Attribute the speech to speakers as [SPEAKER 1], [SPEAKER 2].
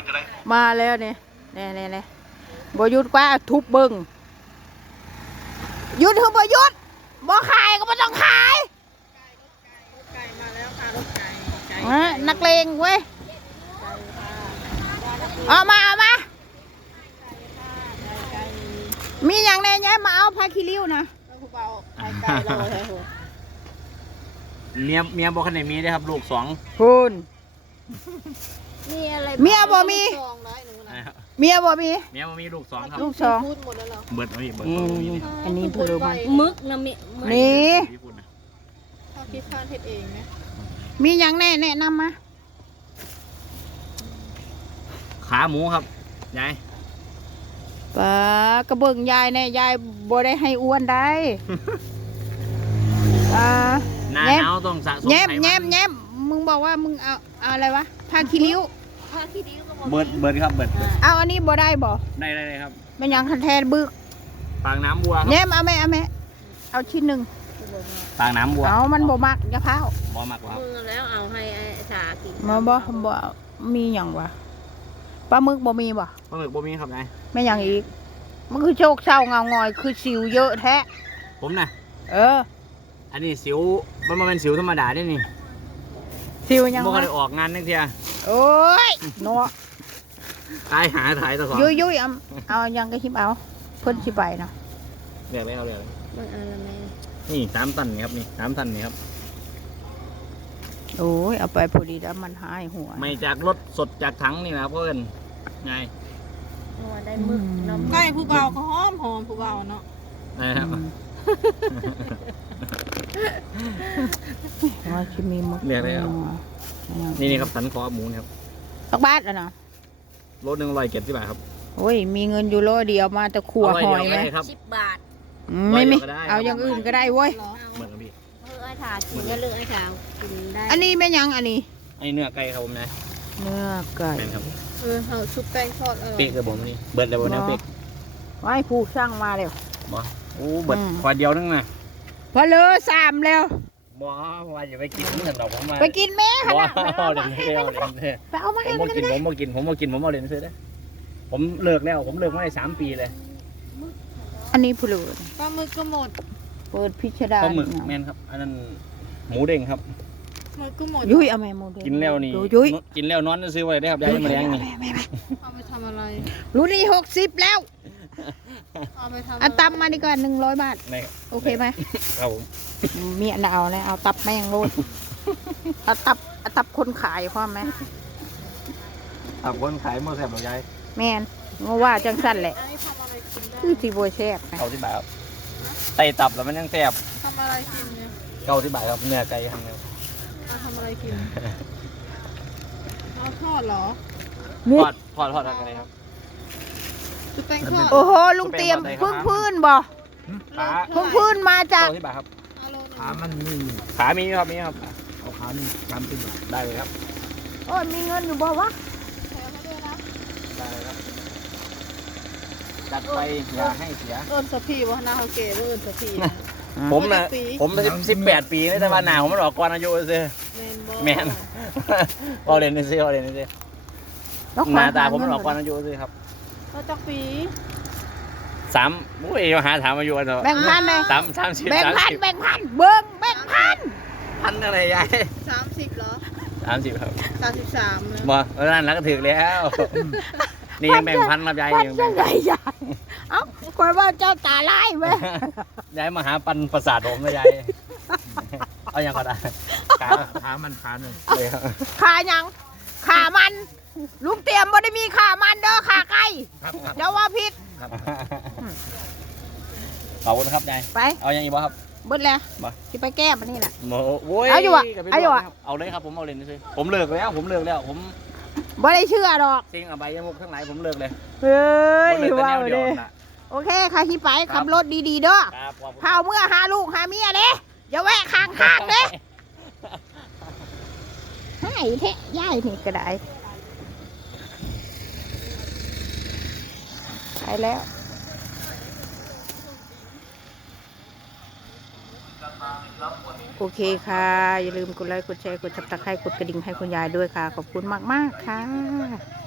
[SPEAKER 1] มาแล้วเนี่ยเนี่ยบ่หยุดกว่าทุบเบิ้งหยุดคือบ่หยุดบ่ขายก็ไม่ต้องขาย
[SPEAKER 2] ไก่มาแล้วค่ะรถไก่
[SPEAKER 1] นักเลงเว้ยเอามามีอย่างแน่แย่มาเอาพาคิริ้วนะ
[SPEAKER 2] ผู้เบาไก่เลย
[SPEAKER 3] เมียบอกขนาดมีได้ครับลูก2
[SPEAKER 1] คุณ
[SPEAKER 2] มีอะไร
[SPEAKER 1] เมียบ่มีเมียบ่มี
[SPEAKER 3] ลูก2ครับ
[SPEAKER 1] ลูก2
[SPEAKER 2] พูดหมดแล้วเหรอ
[SPEAKER 3] เบิด
[SPEAKER 1] อันนี้เพิ่มมัน
[SPEAKER 2] มึกนะ
[SPEAKER 1] นี่
[SPEAKER 2] เขาคิดค่าเฮ็ดเองนะ
[SPEAKER 1] มีอย่างแนะนำมา
[SPEAKER 3] ขาหมูครับยาย
[SPEAKER 1] ป้ากระเบื้องยายเนี่ยยายบ่ได้ให้อ้วนได้
[SPEAKER 3] หน้าหนาวต้องสะสม
[SPEAKER 1] แย้มมึงบอกว่ามึงเอาอะไรวะผ้าคีริ้ว
[SPEAKER 3] เบิดครับเบิด
[SPEAKER 1] เอาอันนี้บ่ได้บ่
[SPEAKER 3] ได้ครับ
[SPEAKER 1] มันยังคันแทนบึก
[SPEAKER 3] ปางน้ำบัว
[SPEAKER 1] แย้มเอาแม่เอาชิ้นหนึ่ง
[SPEAKER 3] ปางน้ำบัว
[SPEAKER 1] เอามันบ่มักอย่าเผา
[SPEAKER 3] บ่มักครับ
[SPEAKER 2] มึงแล้วเอาให้ไอ้ชากิน
[SPEAKER 1] มาบ่มีอย่างวะปลาหมึกบ่มีบ่
[SPEAKER 3] ปลาหมึกบ่มีครับนาย
[SPEAKER 1] ไม่อย่างอีกมันคือโชคเศร้าเงางอยคือสิวเยอะแท้
[SPEAKER 3] ผมนะอันนี้สิวมันเป็นสิวธรรมดาได้นี่
[SPEAKER 1] สิวยัง
[SPEAKER 3] บ่ได้ออกงานนักเที่ย
[SPEAKER 1] โอ้ยเนาะ
[SPEAKER 3] ตายหาถ่ายตะขอ
[SPEAKER 1] ยุยเอายังก็หิบเอาเพิ่นสิไปเนาะ
[SPEAKER 3] เรียกเลยเอาเลย
[SPEAKER 2] มันอะไรแม่
[SPEAKER 3] นี่3 ตันนี่ครับนี่3 ตันนี่ครับ
[SPEAKER 1] โอ้ยเอาไปพอดีแล้วมันหายหัว
[SPEAKER 3] ไม่จากรถสดจากถังนี่นะเพื่อนไง
[SPEAKER 2] ได้มึกไก่ผู้เบาก็หอมผู้เบาเนาะ
[SPEAKER 3] นะครับ
[SPEAKER 1] ว่าจะมีมึก
[SPEAKER 3] เรียกเลยครับนี่ครับสันคอหมูครับ
[SPEAKER 1] ตักบาทแล้วนะ
[SPEAKER 3] รถ170 บาทครับ
[SPEAKER 1] โอ้ยมีเงินอยู่ร้อยเดียวมาแต่ขัวหอยไหม
[SPEAKER 2] 10 บาท
[SPEAKER 1] ไม่มีเอาอย่างอื่นก็ได้เว้ย
[SPEAKER 3] เหมือนกับพี่
[SPEAKER 2] ไอ้ถากินก็เลือกไอ้ถากินได้
[SPEAKER 1] อันนี้แม่ยังอันนี้
[SPEAKER 3] เนื้อไก่ครับผมนะ
[SPEAKER 1] เนื้อไก่
[SPEAKER 3] ครับ
[SPEAKER 2] เขาชุบแป้งทอดอะไร
[SPEAKER 3] เป๊กกับผมนี่เบิดเลยบนนี้เป๊ก
[SPEAKER 1] ไว้ผู้ช่างมาเร็ว
[SPEAKER 3] บ่โอ้เบิดขวดเดียวนึงนะ
[SPEAKER 1] พอเลอ3แล้ว
[SPEAKER 3] บ่ว่าอย่าไปกินนี่ดอกผมมา
[SPEAKER 1] ไปกินแม่ขนาด
[SPEAKER 3] ไปเอามาผมบ่กินผมเอาเล่นซื้อได้ผมเลิกแล้วผมเลิกมาได้3 ปีเลย
[SPEAKER 1] อันนี้ผู้เลิก
[SPEAKER 2] ปลาหมึกก็หมด
[SPEAKER 1] เปิดพิชดา
[SPEAKER 3] ปลาหมึกแม่นครับอันนั้นหมูเด้งครับ
[SPEAKER 2] มันก็หมด
[SPEAKER 1] ยุ้ยเอาแม่หมูเด้ง
[SPEAKER 3] กินแล้วนี่กินแล้วนอนซื้อไว้ได้ครับยายมาแรงนี่
[SPEAKER 2] เอาไปทำอะไร
[SPEAKER 1] รู้นี่60แล้ว
[SPEAKER 2] เอาไปทำ
[SPEAKER 1] เอาตับมาดีกว่า100 บาทโอเคไหม
[SPEAKER 3] ครับผม
[SPEAKER 1] มีอันเอาเลยเอาตับแม่งโลดเอาตับคนขายความไหม
[SPEAKER 3] ตับคนขายเมื่อแซ่บหรอยาย
[SPEAKER 1] แม่นงว่าจังสั้นแหละคือจีโบแซ่บ
[SPEAKER 3] 90 บาทไตตับแล้วมันยังแซ่บ
[SPEAKER 2] ทำอะไรกินเนี่ย
[SPEAKER 3] 90 บาทครับเนื้อไก่ทำเนี่ย
[SPEAKER 2] ทำอะไรกินเอาทอดเหรอ
[SPEAKER 3] ทอดอะไรครับ
[SPEAKER 2] ชุบแป้งทอด
[SPEAKER 1] โอ้โหลุงเตรียมพื้นบ่พื้นมาจาก
[SPEAKER 3] 90 บาทครับ
[SPEAKER 4] ขามันมี
[SPEAKER 3] ขามีครับ
[SPEAKER 4] เอาขามี30 บาท
[SPEAKER 3] ได้เลยครับ
[SPEAKER 1] โอ้มีเงินอยู่บ่วะ
[SPEAKER 3] ได้เลยครับจัดไปอย่าให้เสีย
[SPEAKER 2] สพีวะนาเขาเก๋สพี
[SPEAKER 3] ผม18 ปีในตะวันหนาผมมันออกก่อนอายุซื้อแมนเอาเล่นนี่ซื้อหน้าตาผมมันออกก่อนอายุซื้อครับ
[SPEAKER 2] เราจักปี
[SPEAKER 3] 3โอ้ยหาถามอายุเนาะ
[SPEAKER 1] แบ่งพันเลย
[SPEAKER 3] 30
[SPEAKER 1] แบ่งพันเบิ่ง
[SPEAKER 3] พันอะไรยาย
[SPEAKER 2] 30เหรอ
[SPEAKER 3] 30ครับ
[SPEAKER 2] 33
[SPEAKER 3] บ่นั่นแล้วก็ถึกแล้วนี่ยังแบ่งพันรับยาย
[SPEAKER 1] ยังไงยายเอ้าคอยว่าเจ้าตาไล่ไหม
[SPEAKER 3] ยายมาหาปันประสาทผมนะยายเอาอย่างก็ได้
[SPEAKER 4] ขามันขาหนึ่ง
[SPEAKER 1] ขายังขามันลุงเตรียมบ่ได้มีขามันเด้อขาไก่เดี๋ยวว่าพิษ
[SPEAKER 3] ขอบคุณครับยาย
[SPEAKER 1] ไป
[SPEAKER 3] เอาอย่างอีกบ่ครับ
[SPEAKER 1] เบิดแล้วที่ไปแก้มันนี่แหละ
[SPEAKER 3] เอา
[SPEAKER 1] อยู่
[SPEAKER 3] เอาเลยครับผมเอาเลยนี่สิผมเลิกแล้วผม
[SPEAKER 1] บ่ได้เชื่อดอก
[SPEAKER 3] จริงอบายมุกทั้งหลายผมเลิกเลย
[SPEAKER 1] เฮ้ยว้าวเลยโอเคค่ะที่ไปขับรถดีๆเด้อพาเมื่อหาลูกหาเมียเด้อย่าแวะข้างเด้ให้แท้ย่ายนี่ก็ได้ไปแล้วโอเคค่ะอย่าลืมกดไลค์กดแชร์กดซับสไครบ์กดกระดิ่งให้คุณยายด้วยค่ะขอบคุณมากๆค่ะ